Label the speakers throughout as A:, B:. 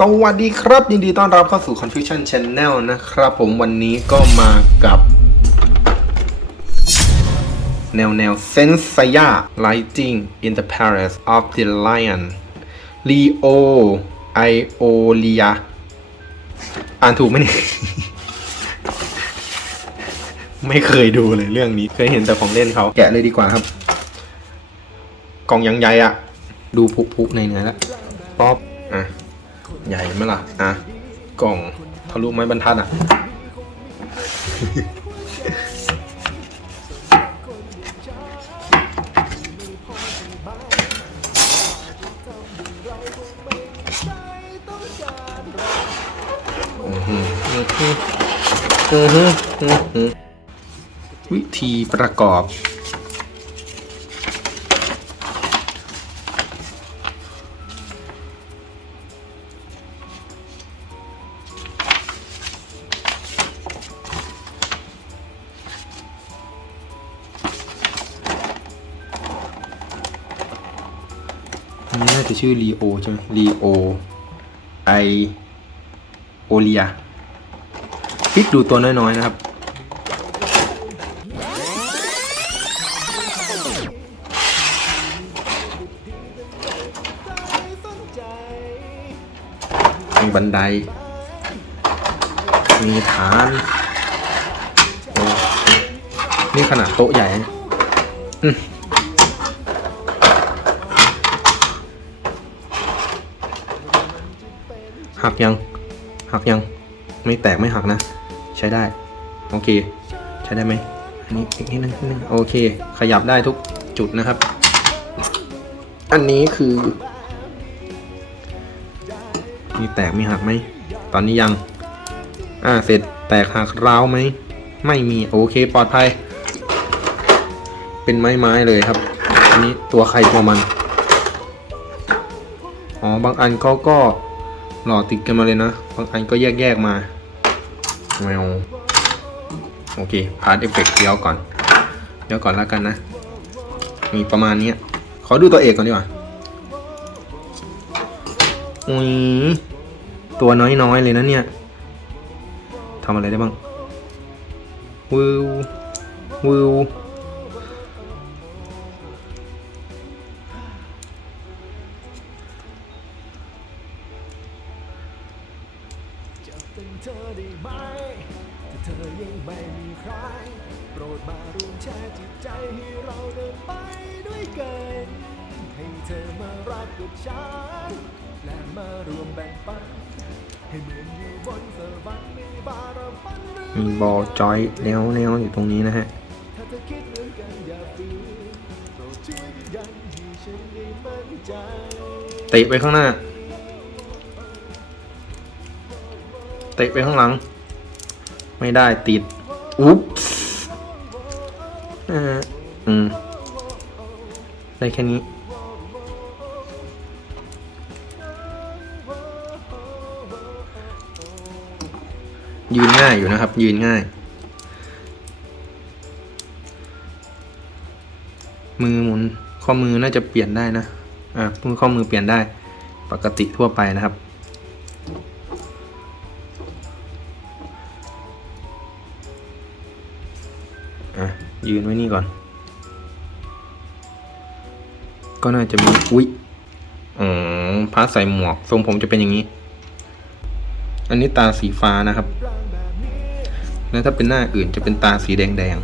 A: สวัสดีครับ ยินดีต้อนรับเข้าสู่ Confusion Channel นะครับ ผมวันนี้ก็มากับ แนวแนวเซนซายา Lighting in the Palace of the Lion Leo Iolia อ่านถูกไหมเนี่ย ไม่เคยดูเลยเรื่องนี้ เคยเห็นแต่ของเล่นเขา แกะเลยดีกว่าครับ กล่องยังใหญ่อะดูผุๆในเนื้อแล้วป๊อปอะ ใหญ่ไหมล่ะ อะ กล่องทะลุไม้บรรทัดอะอื้อหืออื้อหืออื้อหืออื้อหือวิธีประกอบ ชื่อลีโอใช่ไหมลีโอไอโอเลียพิกดูตัวน้อยๆนะครับ มีบันได มีฐานโอ้นี่ขนาดโต๊ะใหญ่อืม หักยัง หักยัง ไม่แตกไม่หักนะ ใช้ได้ โอเค ใช้ได้ไหมอันนี้อีกนิดนึงนิดนึงโอเค ขยับได้ทุกจุดนะครับ อันนี้คือ มีแตกมีหักไหม ตอนนี้ยัง อ่า เสร็จแตกหักร้าวไหม ไม่มี โอเค ปลอดภัย เป็นไม้ไม้เลยครับ อันนี้ตัวใครตัวมัน อ๋อ บางอันเขาก็ หล่อติดกันมาเลยนะ บางอันก็แยกแยกๆมาแมวโอเค พาร์ทเอฟเฟกต์เดี๋ยวก่อนเดี๋ยวก่อนแล้วกันนะ มีประมาณเนี้ยขอดูตัวเอกก่อนดีกว่าอุ้ยตัวน้อยๆเลยนะเนี่ยทำอะไรได้บ้างวิววิว
B: เป็นเธอได้ไหม ถ้าเธอยังไม่มีใคร โปรดมาร่วมแชร์จิตใจให้เราเดินไปด้วยกัน ให้เธอมารักกับฉัน และมารวมแบ่งปัน ให้เหมือนอยู่บนสวรรค์ในบารฝันหรือ
A: มีบอลจอยแนวแนวอยู่ตรงนี้นะฮะ
B: ถ้าเธอคิดเหมือนกันอย่าฝืนโปรดช่วยยืนยันให้ฉันได้มั่นใจ
A: เตะไปข้างหน้า เตะไปข้างหลัง ไม่ได้ติด อุ๊บอ่าอืม ได้แค่นี้ ยืนง่ายอยู่นะครับ ยืนง่าย มือหมุน ข้อมือน่าจะเปลี่ยนได้นะ อ่ามือข้อมือเปลี่ยนได้ ปกติทั่วไปนะครับ อะยืนไว้นี่ก่อน ก็น่าจะมีอุ๊ยอ๋อพระใส่หมวก ทรงผมจะเป็นอย่างนี้ อันนี้ตาสีฟ้านะครับ แล้วถ้าเป็นหน้าอื่นจะเป็นตาสีแดงแดง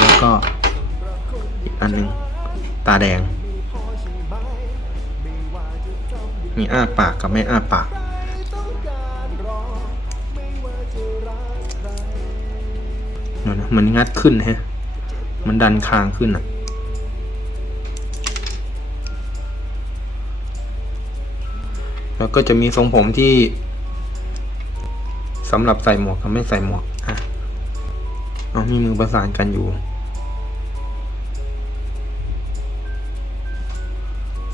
A: แล้วก็อีกอันหนึ่งตาแดง มีอ้าปากกับไม่อ้าปาก มันงัดขึ้นฮะ มันดันคางขึ้นอะแล้วก็จะมีทรงผมที่สำหรับใส่หมวกกับไม่ใส่หมวกอะเอามีมือประสานกันอยู่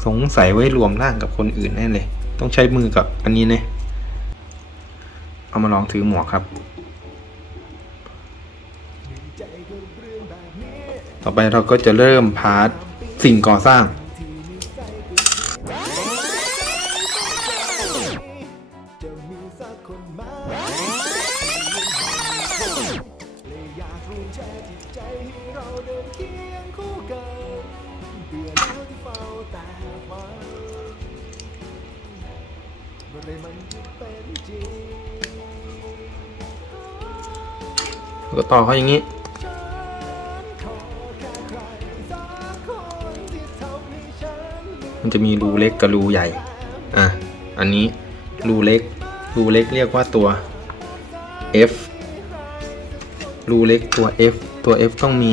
A: สงสัยไว้รวมร่างกับคนอื่นแน่เลย ต้องใช้มือกับอันนี้เนี่ยเอามาลองถือหมวกครับ ต่อไปเราก็จะเริ่มพาร์ทสิ่งก่อสร้าง ก็ต่อเขาอย่างนี้ มันจะมีรูเล็กกับรูใหญ่ อะ อันนี้รูเล็ก รูเล็กเรียกว่าตัว F รูเล็กตัว F ตัว F ต้องมี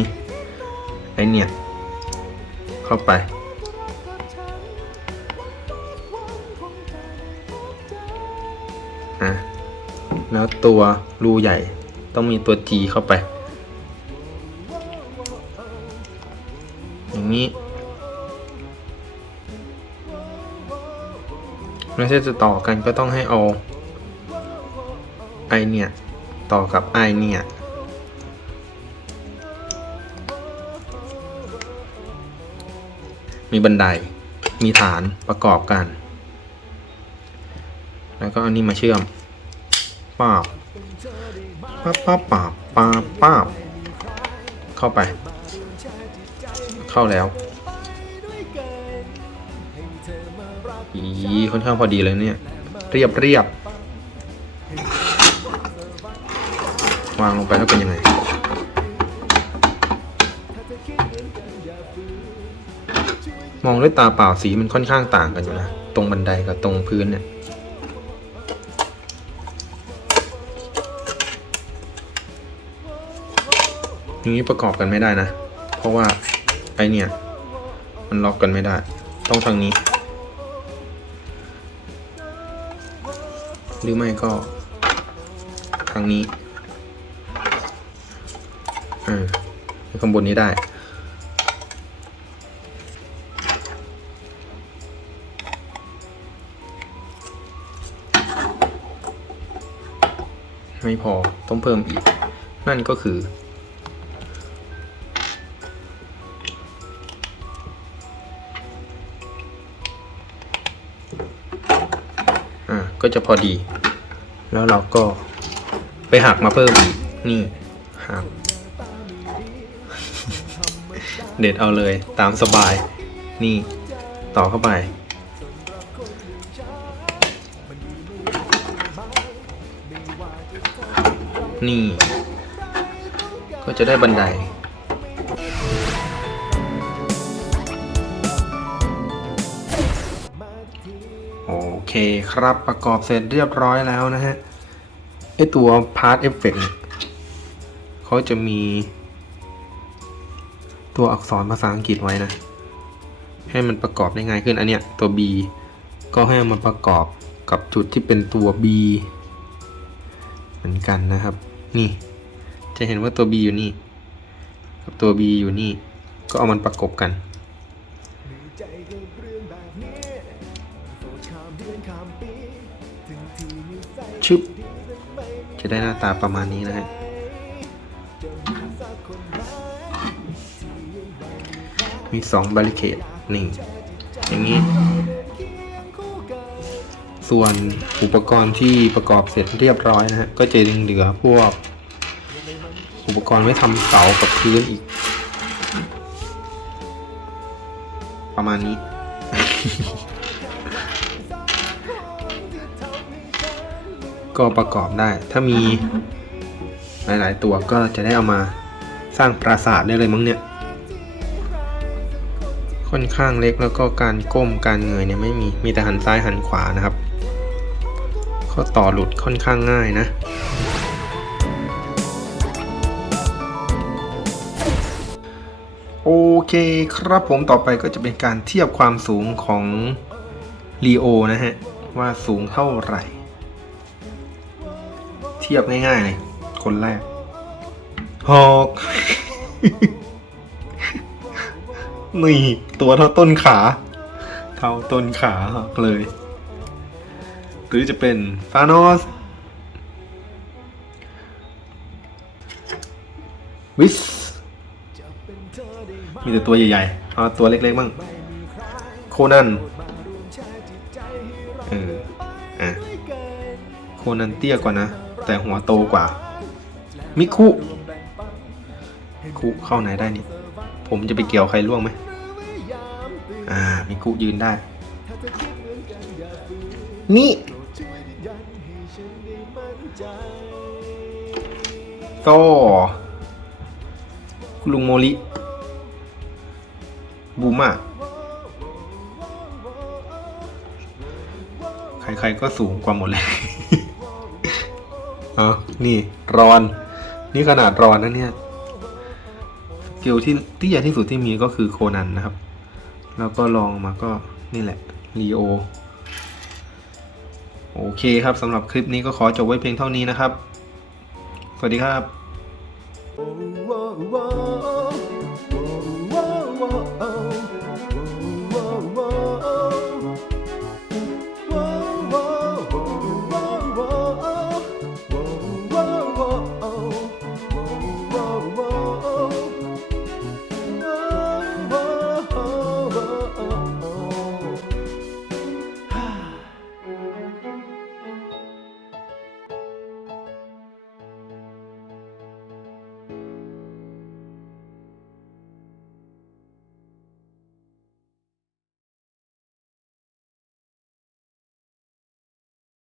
A: ไอเนี่ย เข้าไป อะ แล้วตัวรูใหญ่ต้องมีตัว G เข้าไป ไม่ใช่จะต่อกันก็ต้องให้เอาไอเนี่ย ต่อกับไอเนี่ย มีบันไดมีฐานประกอบกัน แล้วก็อันนี้มาเชื่อมป้าบป้าบป้าบป้าบป้าบป้าบเข้าไป เข้าแล้ว อีค่อนข้างพอดีเลยเนี่ย เรียบเรียบวางลงไปแล้วเป็นยังไง มองด้วยตาเปล่าสีมันค่อนข้างต่างกันอยู่นะ ตรงบันไดกับตรงพื้นเนี่ยอย่างนี้ประกอบกันไม่ได้นะ เพราะว่าไอเนี่ย มันล็อกกันไม่ได้ ต้องทางนี้ หรือไม่ก็ทางนี้อ่าข้างบนนี้ได้ไม่พอต้องเพิ่มอีก นั่นก็คือ ก็จะพอดี แล้วเราก็ไปหักมาเพิ่มอีก นี่หักเด็ดเอาเลยตามสบาย นี่ต่อเข้าไป นี่ ก็จะได้บันได เคครับประกอบเสร็จเรียบร้อยแล้วนะฮะไอตัว Part Effect เนี่ยเขาจะมี ตัวอักษรภาษาอังกฤษไว้นะ ให้มันประกอบได้ง่ายขึ้นอันเนี้ยตัว B ก็ให้เอามาประกอบกับจุดที่เป็นตัว B เหมือนกันนะครับ นี่ จะเห็นว่าตัว B อยู่นี่ กับตัว B อยู่นี่ ก็เอามันประกบกัน ชึบจะได้หน้าตาประมาณนี้นะฮะมีสองบาริเคดนี่อย่างนี้ ส่วนอุปกรณ์ที่ประกอบเสร็จเรียบร้อยนะฮะ ก็จะยังเหลือพวก อุปกรณ์ไว้ทำเสากับพื้นอีก ประมาณนี้ ก็ประกอบได้ ถ้ามีหลายๆ ตัวก็จะได้เอามาสร้างปราสาทได้เลยมั้งเนี่ย ค่อนข้างเล็กแล้วก็การก้มการเงยเนี่ยไม่มี มีแต่หันซ้ายหันขวานะครับ ข้อต่อหลุดค่อนข้างง่ายนะ โอเคครับผมต่อไปก็จะเป็นการเทียบความสูงของลีโอนะฮะ ว่าสูงเท่าไหร่ ทียบง่ายๆเลย คนแรกหอกนี่ ตัวเท่าต้นขา เท่าต้นขาหอกเลย หรือจะเป็นฟานอสวิสมีแต่ตัวใหญ่ๆ เอาตัวเล็กๆบ้าง โคนัน เออ อะ โคนันเตี้ยกว่านะ แต่หัวโตกว่า มิคุคุเข้าไหนได้นี่ ผมจะไปเกี่ยวใครล่วงไหมอ่า มิคุยืนได้ นี่โซ่คุณลุงโมริบูมอะใครๆก็สูงกว่าหมดเลย ออนี่รอน นี่ขนาดรอนนะเนี่ยสกิลที่ที่ใหญ่ที่สุดที่มีก็คือโคนันนะครับ แล้วก็ลองมาก็นี่แหละลีโอโอเคครับสำหรับคลิปนี้ก็ขอจบไว้เพียงเท่านี้นะครับ สวัสดีครับ